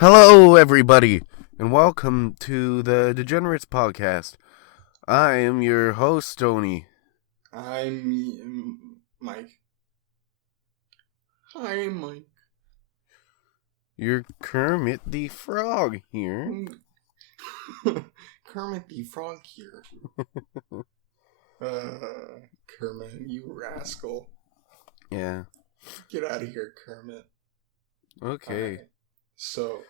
Hello, everybody, and welcome to the Degenerates podcast. I am your host, Tony. I'm Mike. Hi, Mike. You're Kermit the Frog here. Kermit the Frog here. Kermit, you rascal. Yeah. Get out of here, Kermit. Okay. Right. So,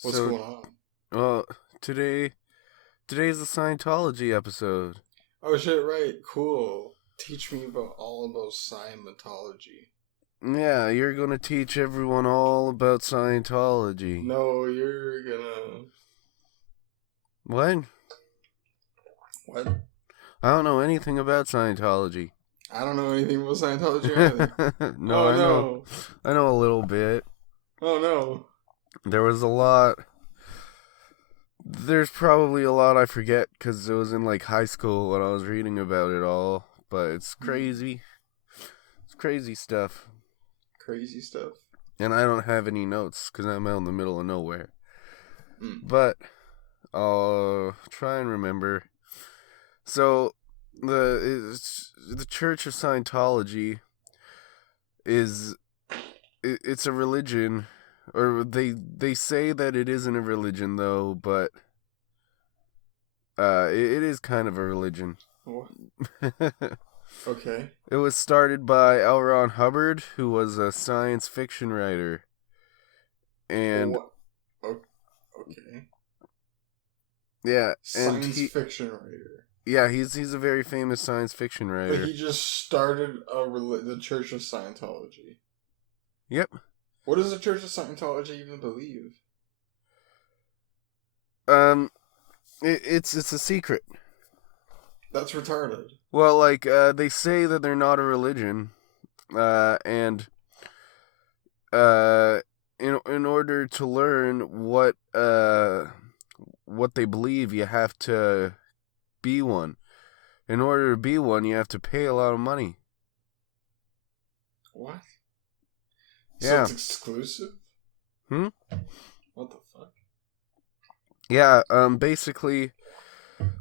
what's going on? Well, today's the Scientology episode. Oh shit, right, cool. Teach me all about Scientology. Yeah, you're gonna teach everyone all about Scientology. No, you're gonna... What? What? I don't know anything about Scientology. I don't know anything about Scientology either. No, I know. I know a little bit. Oh no. There was a lot. There's probably a lot I forget because it was in like high school when I was reading about it all. But it's crazy. It's crazy stuff. Crazy stuff. And I don't have any notes because I'm out in the middle of nowhere. Mm. But I'll try and remember. So the Church of Scientology it's a religion, or they say that it isn't a religion though, but it is kind of a religion. Okay. It was started by L. Ron Hubbard, who was a science fiction writer. And okay. Yeah, science fiction writer. Yeah, he's a very famous science fiction writer. But he just started the Church of Scientology. Yep. What does the Church of Scientology even believe? It's a secret. That's retarded. Well, like they say that they're not a religion, and in order to learn what they believe, you have to be one. In order to be one, you have to pay a lot of money. What? Yeah. So it's exclusive? What the fuck? Yeah, basically,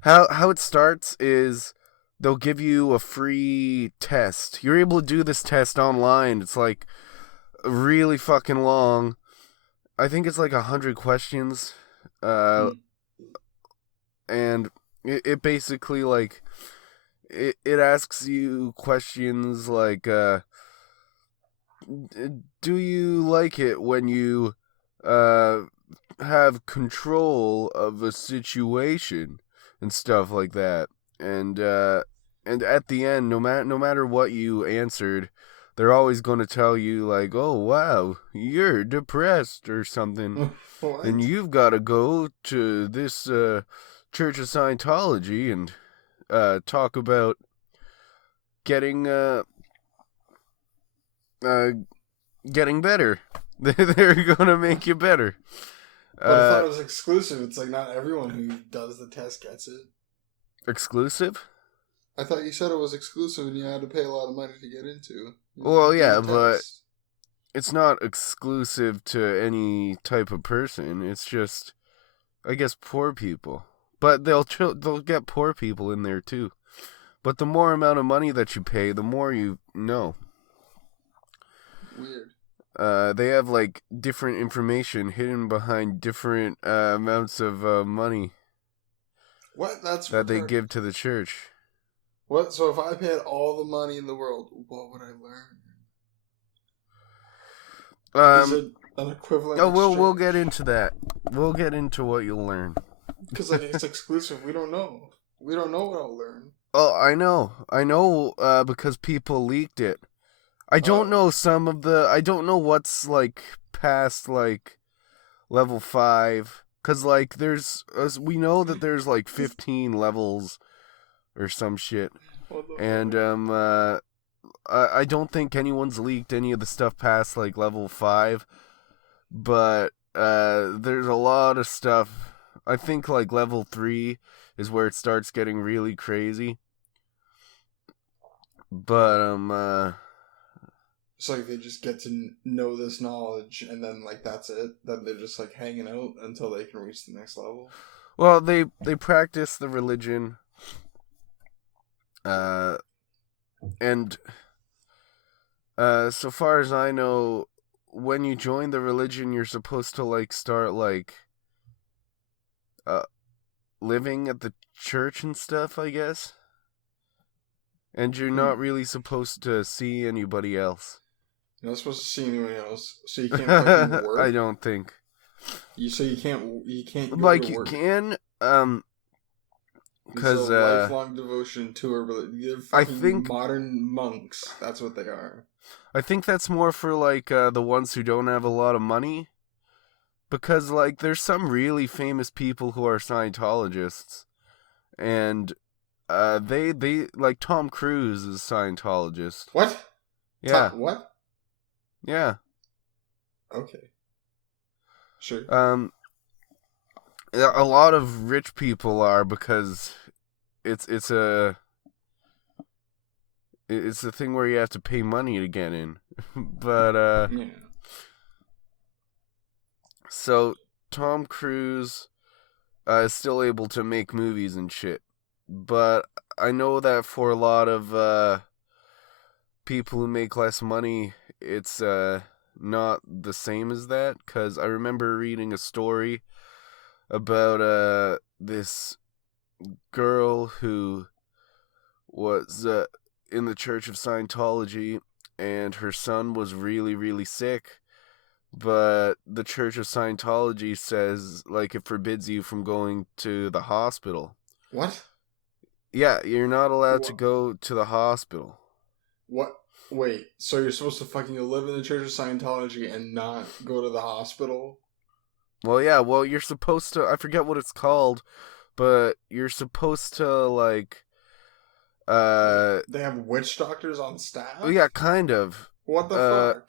how it starts is they'll give you a free test. You're able to do this test online. It's like really fucking long. I think it's like 100 questions. And it basically, like, it asks you questions like, do you like it when you have control of a situation and stuff like that? And at the end, no matter what you answered, they're always going to tell you, like, oh wow, you're depressed or something. What? And you've got to go to this Church of Scientology and talk about getting better. They're gonna make you better. But I thought it was exclusive. It's like not everyone who does the test gets it. Exclusive? I thought you said it was exclusive and you had to pay a lot of money to get into. Well, yeah, but it's not exclusive to any type of person. It's just, I guess, poor people. But they'll get poor people in there too. But the more amount of money that you pay, the more you know. Weird. They have like different information hidden behind different amounts of money. What? That's that they give to the church. What? So if I paid all the money in the world, what would I learn? Is it an equivalent? Oh, we'll get into that. We'll get into what you'll learn. Because like it's exclusive. We don't know. We don't know what I'll learn. Oh, I know. Because people leaked it. I don't know I don't know what's like past like level 5. Cause like we know that there's like 15 levels or some shit. And I don't think anyone's leaked any of the stuff past like level 5. But there's a lot of stuff. I think like level 3 is where it starts getting really crazy. But So like they just get to know this knowledge, and then like that's it. Then they're just like hanging out until they can reach the next level. Well, they practice the religion, and so far as I know, when you join the religion, you're supposed to like start like uh living at the church and stuff, I guess. And you're not really supposed to see anybody else. You're not supposed to see anyone else, so you can't fucking work. I don't think. You can't go Like to you work. can, because it's a lifelong devotion to a religion. They're fucking I think modern monks. That's what they are. I think that's more for like the ones who don't have a lot of money, because like there's some really famous people who are Scientologists, and they like Tom Cruise is a Scientologist. What? Yeah. What? Yeah. Okay. Sure. A lot of rich people are, because it's a thing where you have to pay money to get in. But yeah. So Tom Cruise is still able to make movies and shit. But I know that for a lot of people who make less money, it's not the same as that. Because I remember reading a story about this girl who was in the Church of Scientology, and her son was really, really sick. But the Church of Scientology says, like, it forbids you from going to the hospital. What? Yeah, you're not allowed to go to the hospital. What? Wait, so you're supposed to fucking live in the Church of Scientology and not go to the hospital? Well, yeah, you're supposed to, I forget what it's called, but you're supposed to, like, They have witch doctors on staff? yeah, kind of. What the fuck?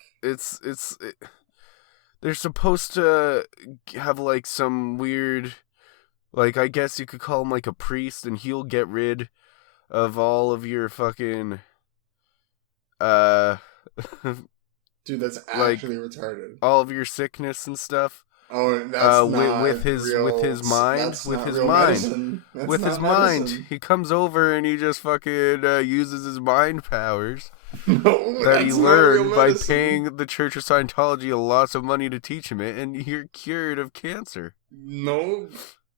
They're supposed to have, like, some weird, like, I guess you could call him, like, a priest, and he'll get rid of all of your fucking, dude, that's actually like, retarded. All of your sickness and stuff. Oh, that's not with his real, with his mind, that's with not his real mind, medicine. That's with not his medicine. mind. He comes over and he just fucking uses his mind powers No, that he learned by paying the Church of Scientology lots of money to teach him it, and you're cured of cancer. No,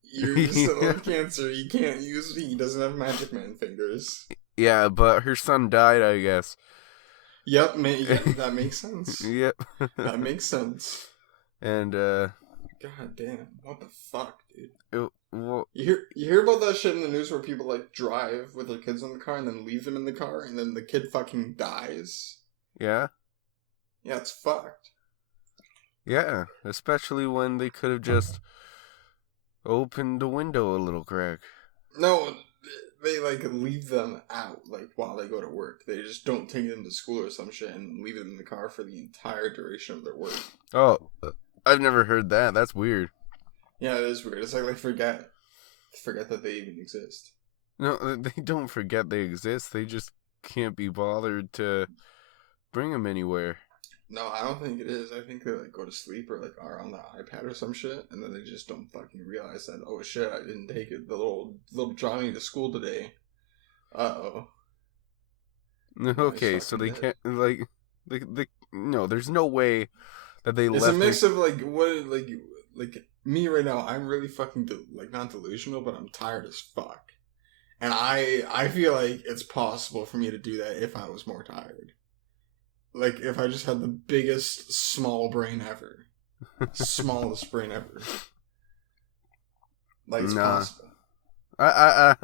you're still of cancer. He can't use. He doesn't have Magic Man fingers. Yeah, but her son died, I guess. Yep, that makes sense. Yep, that makes sense. And God damn, what the fuck, dude? Well, you hear about that shit in the news where people like drive with their kids in the car and then leave them in the car and then the kid fucking dies? Yeah? Yeah, it's fucked. Yeah, especially when they could have just opened the window a little crack. No, they like leave them out like while they go to work. They just don't take them to school or some shit and leave them in the car for the entire duration of their work. Oh, I've never heard that. That's weird. Yeah, it is weird. It's like they forget that they even exist. No, they don't forget they exist. They just can't be bothered to bring them anywhere. No, I don't think it is. I think they like go to sleep or like are on the iPad or some shit, and then they just don't fucking realize that. Oh shit! I didn't take it. The little Johnny to school today. Uh-oh. Okay, so they can't like they no. There's no way that they it's left. It's a mix of like what like me right now. I'm really fucking not delusional, but I'm tired as fuck, and I feel like it's possible for me to do that if I was more tired. Like, if I just had the biggest small brain ever. Smallest brain ever. Like, it's possible. I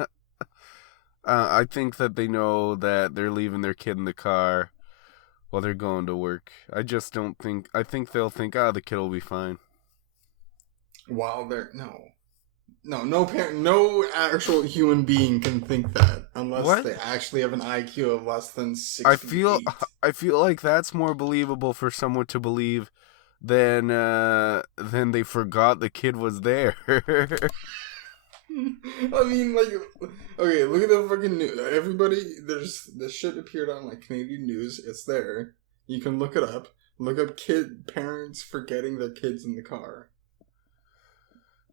think that they know that they're leaving their kid in the car while they're going to work. I just don't think... I think they'll think, the kid will be fine. While they're... No parent, no actual human being can think that unless they actually have an IQ of less than 68. I feel like that's more believable for someone to believe than they forgot the kid was there. I mean, like, okay, look at the fucking news. Everybody, there's this shit appeared on like Canadian news. It's there. You can look it up. Look up parents forgetting their kids in the car.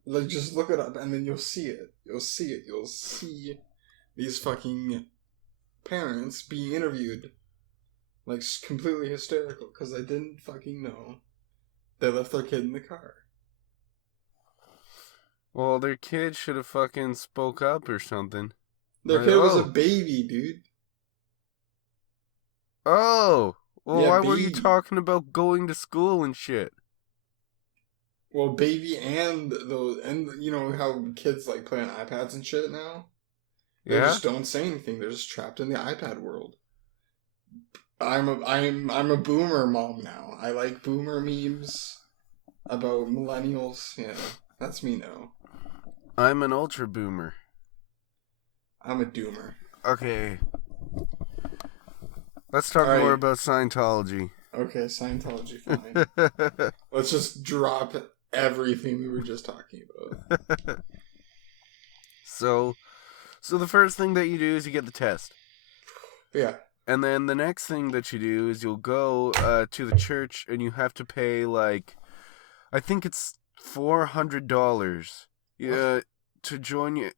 Like, just look it up, and then you'll see it. You'll see it. You'll see these fucking parents being interviewed. Like, completely hysterical, because they didn't fucking know they left their kid in the car. Well, their kid should have fucking spoke up or something. Their kid was a baby, dude. Oh! Well, Yeah, why baby. were you talking about going to school and shit? Well, baby and you know how kids like play on iPads and shit now? They just don't say anything. They're just trapped in the iPad world. I'm a boomer mom now. I like boomer memes about millennials. Yeah, that's me now. I'm an ultra boomer. I'm a doomer. Okay. Let's talk more about Scientology. Okay, Scientology, fine. Let's just drop everything we were just talking about. So the first thing that you do is you get the test. Yeah. And then the next thing that you do is you'll go to the church and you have to pay, like, I think it's $400. Yeah, to join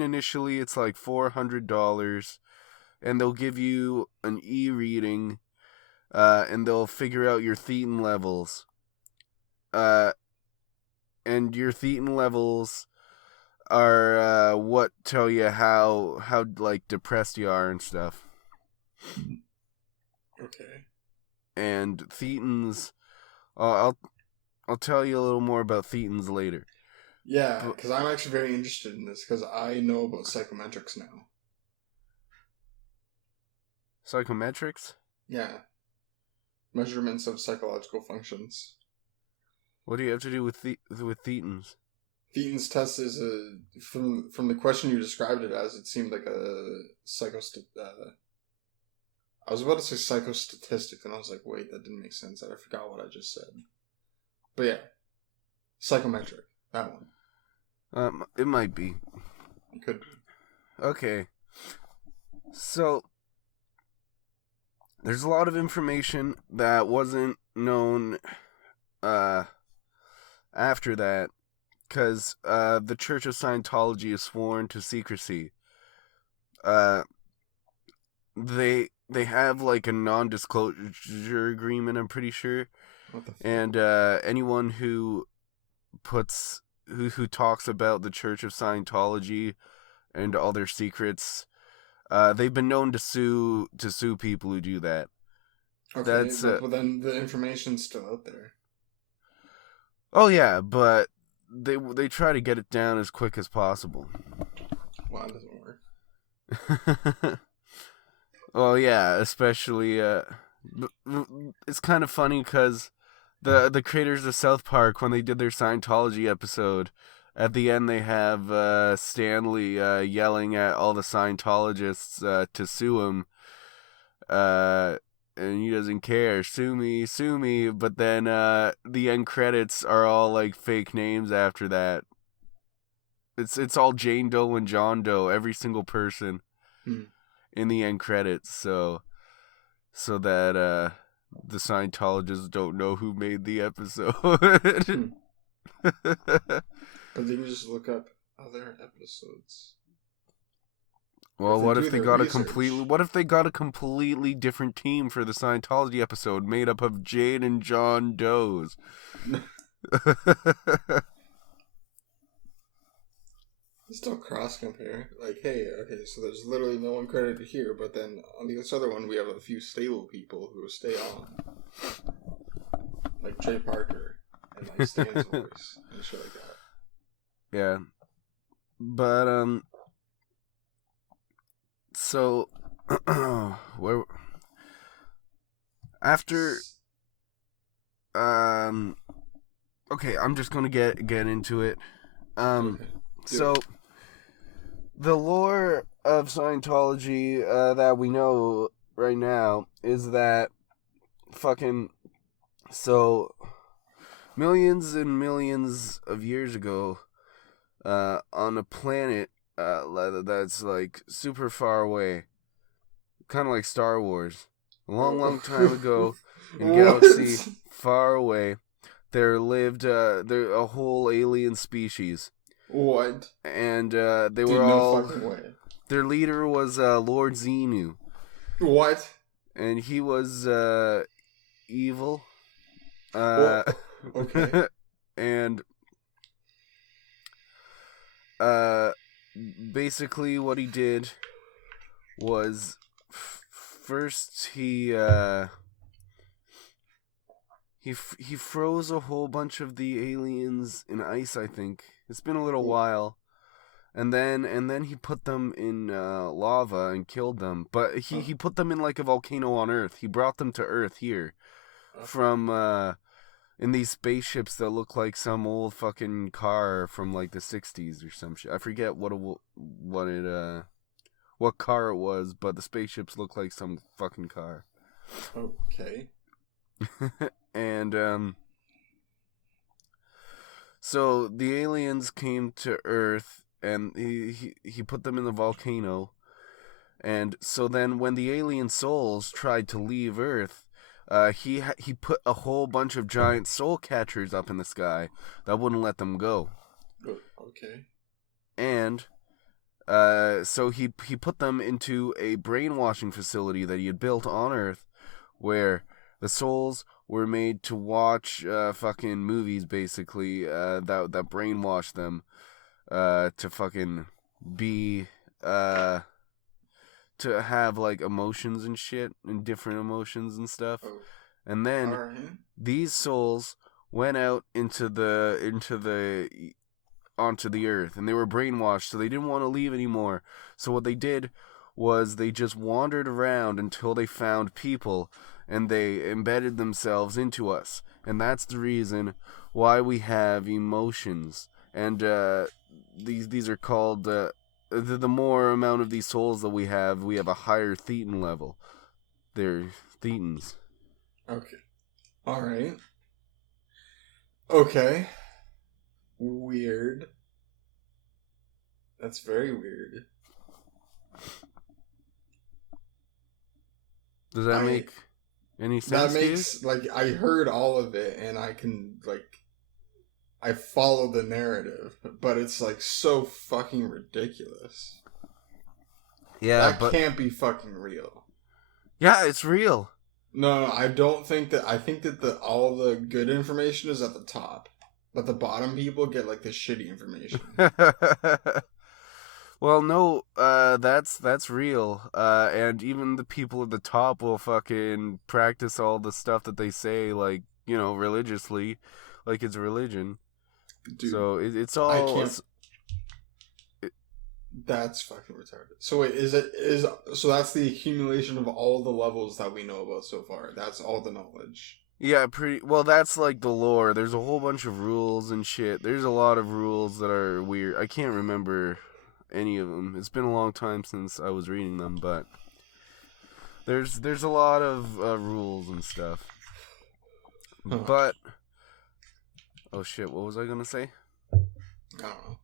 initially it's like $400, and they'll give you an e-reading, and they'll figure out your thetan levels. And your thetan levels are what tell you how like depressed you are and stuff. Okay. And thetans, I'll tell you a little more about thetans later. Yeah, because I'm actually very interested in this, because I know about psychometrics now. Psychometrics? Yeah. Measurements of psychological functions. What do you have to do with thetans? Thetans test is from the question you described it as, it seemed like a I was about to say psychostatistic, and I was like, wait, that didn't make sense. I forgot what I just said. But yeah. Psychometric. That one. It might be. It could be. Okay. So, there's a lot of information that wasn't known after that, because the Church of Scientology is sworn to secrecy. They have like a non-disclosure agreement, I'm pretty sure. What the fuck? And anyone who talks about the Church of Scientology and all their secrets, they've been known to sue people who do that. Okay, but then the information's still out there. Oh yeah, but they try to get it down as quick as possible. Well, it doesn't work. Well, yeah, especially it's kind of funny because the creators of South Park, when they did their Scientology episode, at the end they have Stanley yelling at all the Scientologists to sue him, and he doesn't care. Sue me. But then the end credits are all like fake names after that. It's all Jane Doe and John Doe, every single person. In the end credits, so that the Scientologists don't know who made the episode. But they can just look up other episodes. Well, what if they got a completely different team for the Scientology episode made up of Jane and John Does? Still cross compare. Like, hey, okay, so there's literally no one credited here, but then on this other one we have a few stable people who stay on. Like Trey Parker and like Stan's voice and shit like that. Yeah. But so where after okay, I'm just gonna get into it. Okay. So, the lore of Scientology that we know right now is that millions and millions of years ago, on a planet that's like super far away, kind of like Star Wars, A long, long time ago, in a What? galaxy far away, there lived a whole alien species. What? And they were Dude, no all... fucking way. Their leader was Lord Xenu. What? And he was evil. Well, okay. And basically what he did was first he froze a whole bunch of the aliens in ice, I think. It's been a little while. And then he put them in lava and killed them. But he put them in like a volcano on Earth. He brought them to Earth here from in these spaceships that look like some old fucking car from like the 60s or some shit. I forget what car it was, but the spaceships look like some fucking car. Okay. And so the aliens came to Earth, and he put them in the volcano. And so then when the alien souls tried to leave Earth, he put a whole bunch of giant soul catchers up in the sky that wouldn't let them go. Okay. And so he put them into a brainwashing facility that he had built on Earth, where the souls were made to watch fucking movies, basically, that brainwash them to fucking be to have like emotions and shit, and different emotions and stuff. And then these souls went out onto the Earth, and they were brainwashed, so they didn't want to leave anymore. So what they did was they just wandered around until they found people, and they embedded themselves into us. And that's the reason why we have emotions. And these are called the more amount of these souls that we have a higher thetan level. They're thetans. Okay. All right. Okay. Weird. That's very weird. Does that make any sense? That makes, like, I heard all of it, and I can, like, I follow the narrative, but it's, like, so fucking ridiculous. Yeah, that can't be fucking real. Yeah, it's real. No, I don't think that. I think that all the good information is at the top, but the bottom people get like the shitty information. Well, no, that's real. And even the people at the top will fucking practice all the stuff that they say, like, you know, religiously, like it's religion. Dude, so it's all. I can't. That's fucking retarded. So wait, so that's the accumulation of all the levels that we know about so far. That's all the knowledge. Yeah, pretty well. That's like the lore. There's a whole bunch of rules and shit. There's a lot of rules that are weird. I can't remember any of them. It's been a long time since I was reading them, but there's a lot of rules and stuff. But oh shit, what was I gonna say? I don't know.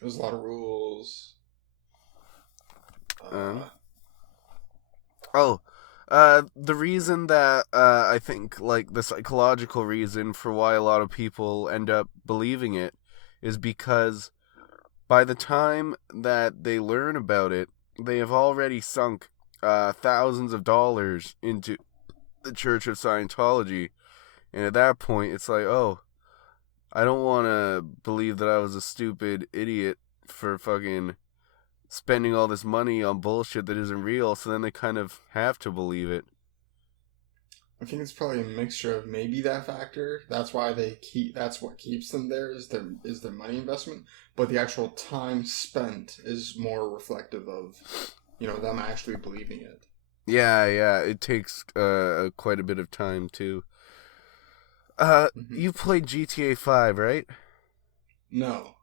There's a lot of rules. The reason that I think, like, the psychological reason for why a lot of people end up believing it is because by the time that they learn about it, they have already sunk thousands of dollars into the Church of Scientology, and at that point, it's like, oh, I don't want to believe that I was a stupid idiot for fucking spending all this money on bullshit that isn't real, so then they kind of have to believe it. I think it's probably a mixture of maybe that factor. That's why that's what keeps them there, is their money investment. But the actual time spent is more reflective of, you know, them actually believing it. Yeah, it takes quite a bit of time too. You played GTA 5, right? No.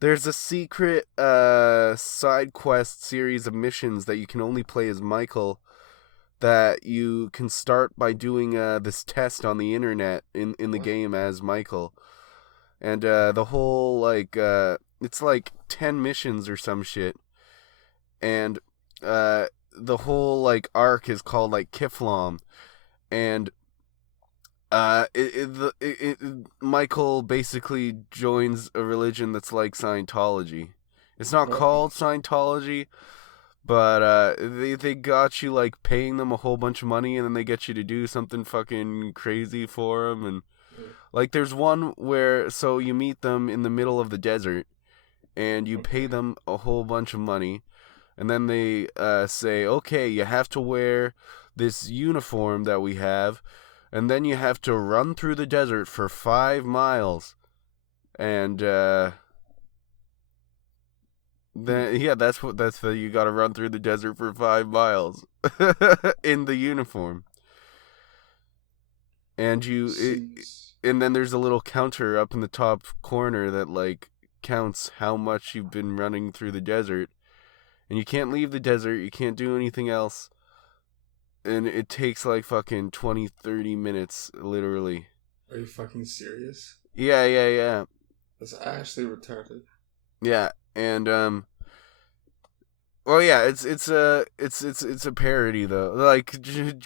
There's a secret side quest series of missions that you can only play as Michael, that you can start by doing this test on the internet in the game as Michael. And the whole, like, it's like 10 missions or some shit. And the whole like arc is called like Kiflam, and Michael basically joins a religion that's like Scientology. It's not Okay. called Scientology, but they got you like paying them a whole bunch of money, and then they get you to do something fucking crazy for them. And Yeah. like there's one where so you meet them in the middle of the desert, and you pay Okay. them a whole bunch of money, and then they say, okay, you have to wear this uniform that we have, and then you have to run through the desert for 5 miles, and then yeah, that's the you got to run through the desert for 5 miles in the uniform, and Seems. and then there's a little counter up in the top corner that like counts how much you've been running through the desert, and you can't leave the desert, you can't do anything else, and it takes like fucking 20-30 minutes literally. Are you fucking serious? Yeah. That's actually retarded. Yeah, and well, yeah, it's a parody though. Like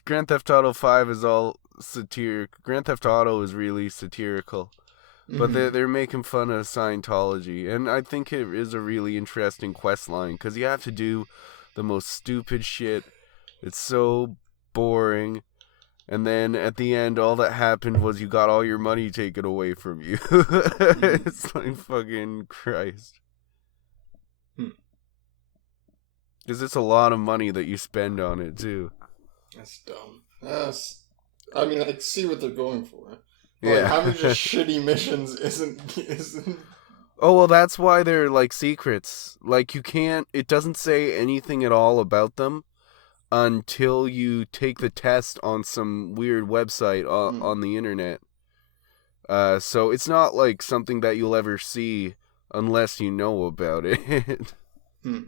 Grand Theft Auto 5 is all satiric. Grand Theft Auto is really satirical, but Mm-hmm. they're making fun of Scientology, and I think it is a really interesting quest line because you have to do the most stupid shit. It's so boring. And then at the end, all that happened was you got all your money taken away from you. Mm-hmm. It's like fucking Christ. Hmm. Because it's a lot of money that you spend on it, too. That's dumb. I mean, I see what they're going for. But, like, Yeah. having just shitty missions isn't. Oh, well, that's why they're, like, secrets. Like, you can't, it doesn't say anything at all about them until you take the test on some weird website Mm. on the internet. So it's not, like, something that you'll ever see unless you know about it. Hmm.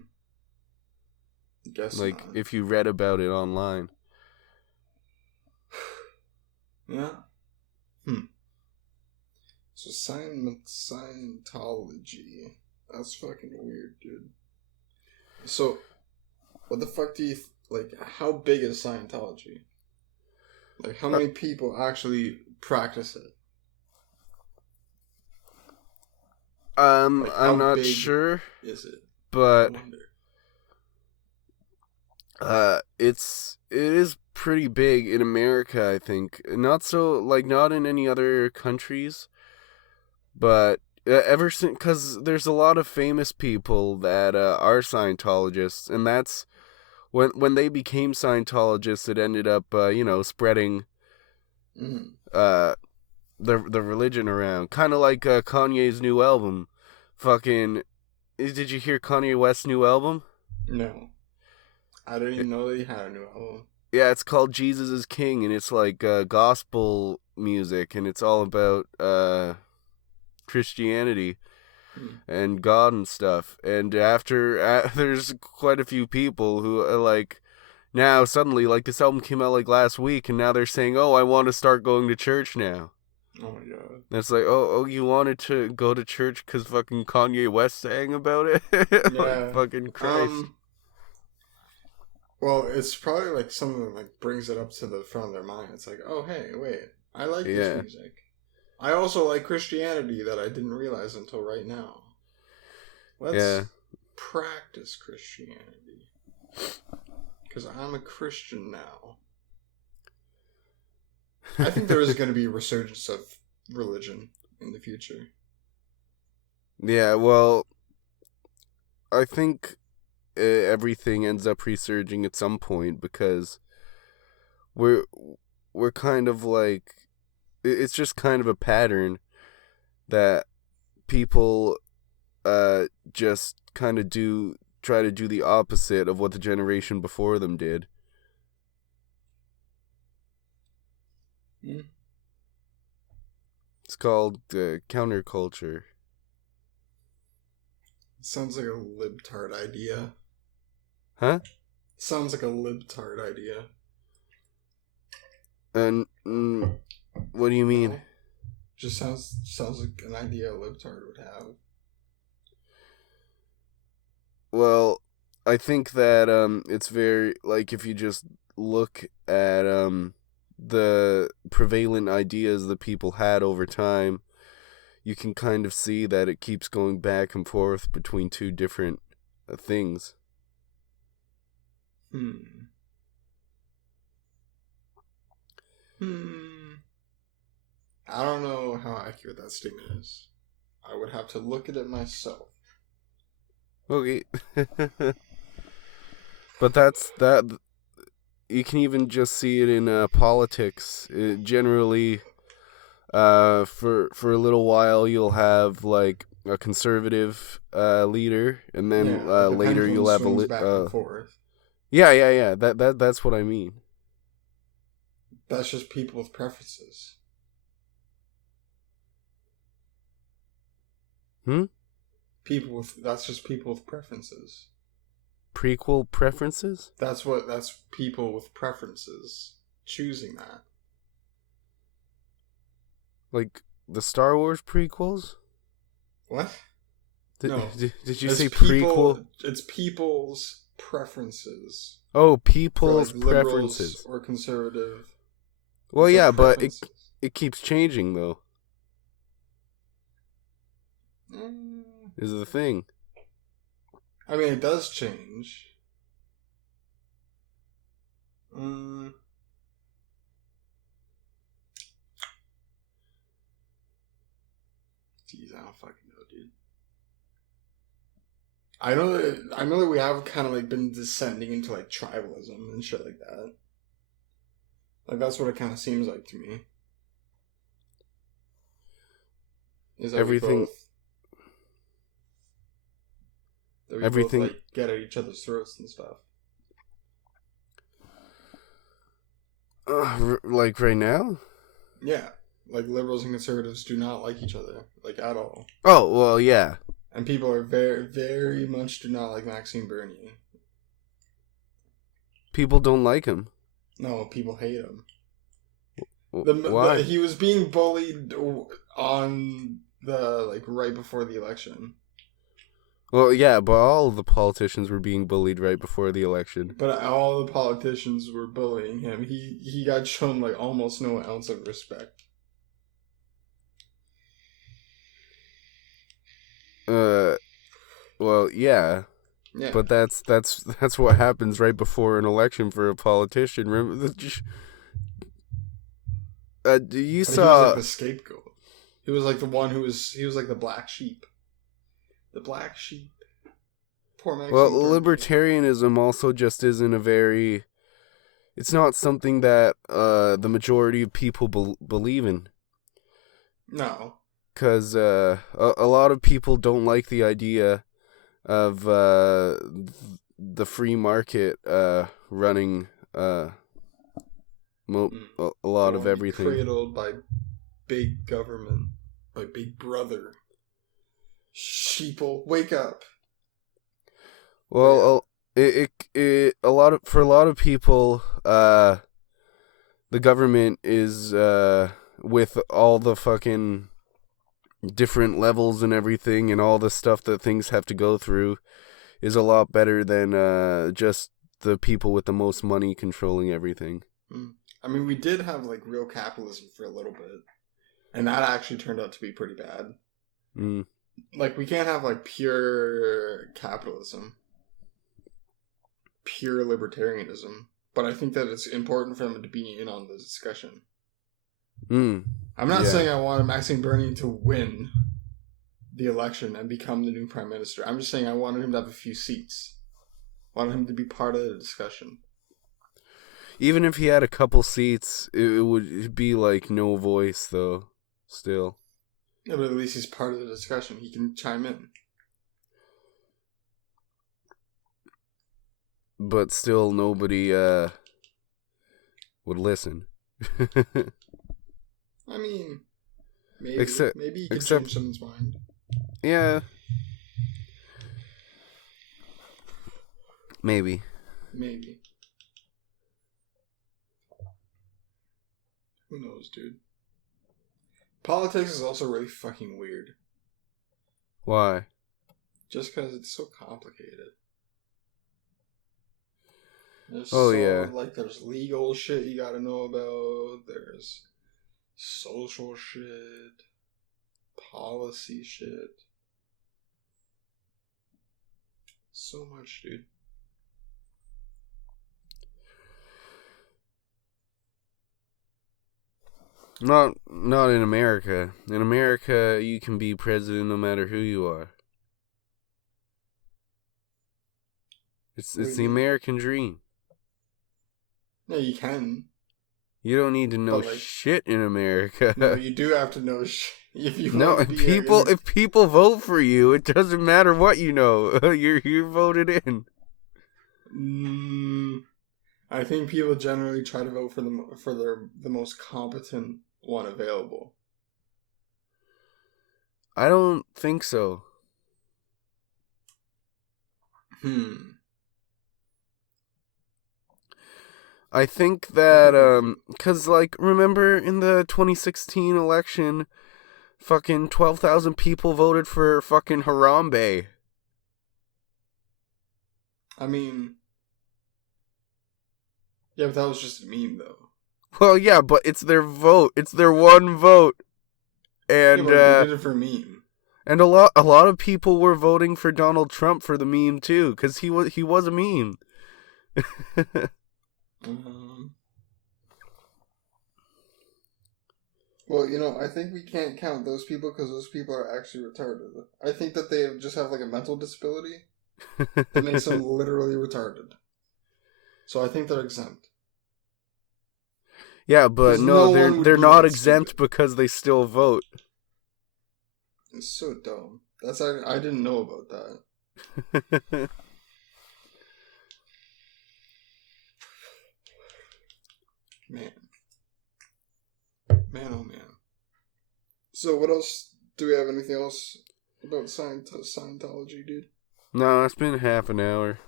Guess Like, not. if you read about it online. Yeah. Hmm. So Scientology. That's fucking weird, dude. So, what the fuck do you like? How big is Scientology? Like, how many people actually practice it? Like, how I'm not big sure, is it? I but wonder. it is pretty big in America, I think. Not so like not in any other countries, but ever since cuz there's a lot of famous people that are Scientologists, and that's when they became Scientologists it ended up spreading Mm. uh the religion around. Kind of like Kanye's new album. Fucking did you hear Kanye West's new album? No, I didn't even know that he had a new album. Yeah, it's called Jesus is King, and it's like gospel music, and it's all about Christianity Hmm. and God and stuff. And after there's quite a few people who are like now suddenly like this album came out like last week, and now they're saying, "Oh, I want to start going to church now." Oh my god. And it's like, oh, you wanted to go to church because fucking Kanye West sang about it? Like Yeah. fucking Christ. Well, it's probably like something that like brings it up to the front of their mind. It's like, oh hey, wait, I like this Yeah. music. I also like Christianity that I didn't realize until right now. Let's Yeah. practice Christianity. Because I'm a Christian now. I think there is going to be a resurgence of religion in the future. Yeah, well, I think everything ends up resurging at some point because we're we're kind of like it's just kind of a pattern that people just kind of try to do the opposite of what the generation before them did. Hmm? It's called counterculture. Sounds like a libtard idea. Huh? Sounds like a libtard idea. And what do you mean? No? Just sounds like an idea a libtard would have. Well, I think that it's very like if you just look at the prevalent ideas that people had over time, you can kind of see that it keeps going back and forth between two different things. Hmm. Hmm. I don't know how accurate that statement is. I would have to look at it myself. Okay. But that's that. You can even just see it in politics. Generally, for a little while, you'll have like a conservative leader, and then Yeah, like the later pendulum you'll have swings back and forth. yeah. That's what I mean. That's just people with preferences. Hmm. That's just people with preferences. Prequel preferences, That's people with preferences choosing that. like the Star Wars prequels. What? Did No. did you It's say people prequel? it's people's preferences. Oh, For like people's liberals preferences. or conservative. Well, It's their yeah, but preferences. it keeps changing though. Mm, Is the thing. I mean, it does change. Mm, Jeez, I don't fucking know, dude. I know that we have kind of like been descending into like tribalism and shit like that. Like that's what it kind of seems like to me. Is that Everything we both everything like get at each other's throats and stuff. like right now? Yeah, like liberals and conservatives do not like each other like at all, Oh, well, yeah. and people are very, very much do not like Maxine Bernier. People don't like him. No, people hate him. Why? He was being bullied on the like right before the election. Well, yeah, but all of the politicians were being bullied right before the election. But all the politicians were bullying him. He got shown like almost no ounce of respect. Uh, well, yeah, Yeah. but that's what happens right before an election for a politician. Remember, you But he was like saw. the scapegoat. He was like the one he was like the black sheep. The black sheep. Poor Well, Maxine Bernier. libertarianism also just isn't a very. It's not something that the majority of people believe in. No. Because a lot of people don't like the idea of the free market running a They lot of want to be everything. cradled by big government, by Big Brother. Sheeple, wake up. Well, it a lot of for a lot of people, the government is with all the fucking different levels and everything, and all the stuff that things have to go through, is a lot better than just the people with the most money controlling everything. I mean, we did have like real capitalism for a little bit, and that actually turned out to be pretty bad. Mm. Like, we can't have like pure capitalism, pure libertarianism, but I think that it's important for them to be in on the discussion. I'm not saying I want Maxime Bernier to win the election and become the new prime minister. I'm just saying I wanted him to have a few seats. I wanted him to be part of the discussion. Even if he had a couple seats, it would be like no voice, though, still. Yeah, but at least he's part of the discussion. He can chime in. But still, nobody would listen. I mean, maybe he can change someone's mind. Yeah. Maybe. Who knows, dude? Politics is also really fucking weird. Why? Just because it's so complicated. Oh yeah. There's legal shit you gotta know about. There's social shit, policy shit. So much, dude. Not in America. In America, you can be president no matter who you are. It's the American dream. Yeah, you can. You don't need to know shit in America. No, you do have to know if you no, want to be if people vote for you, it doesn't matter what you know. You're voted in. I think people generally try to vote for the most competent one available. I don't think so. I think that, because, like, remember in the 2016 election, fucking 12,000 people voted for fucking Harambe. I mean, yeah, but that was just a meme, though. Well, yeah, but it's their vote. It's their one vote. And, yeah, but they did it for a meme. And a lot of people were voting for Donald Trump for the meme, too, because he was a meme. Well, I think we can't count those people because those people are actually retarded. I think that they just have like a mental disability that makes them literally retarded. So I think they're exempt. Yeah, but no, they're not exempt stupid. Because they still vote. It's so dumb. I didn't know about that. Man, oh man. So what else? Do we have anything else about Scientology, dude? No, it's been half an hour.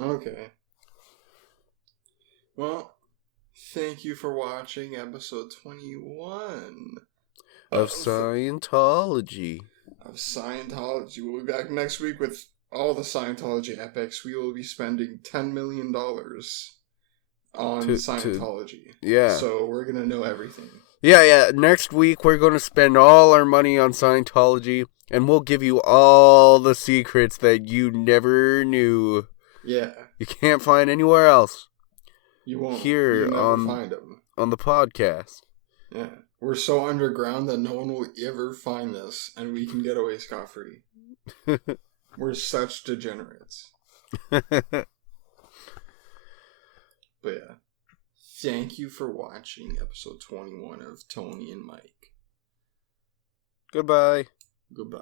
Okay. Well, thank you for watching episode 21 of Scientology. We'll be back next week with all the Scientology epics. We will be spending $10 million on Scientology. Yeah. So we're going to know everything. Yeah. Next week, we're going to spend all our money on Scientology, and we'll give you all the secrets that you never knew. Yeah. You can't find anywhere else. You won't. Here find them. On the podcast. Yeah. We're so underground that no one will ever find this, and we can get away scot-free. We're such degenerates. But yeah. Thank you for watching episode 21 of Tony and Mike. Goodbye. Goodbye.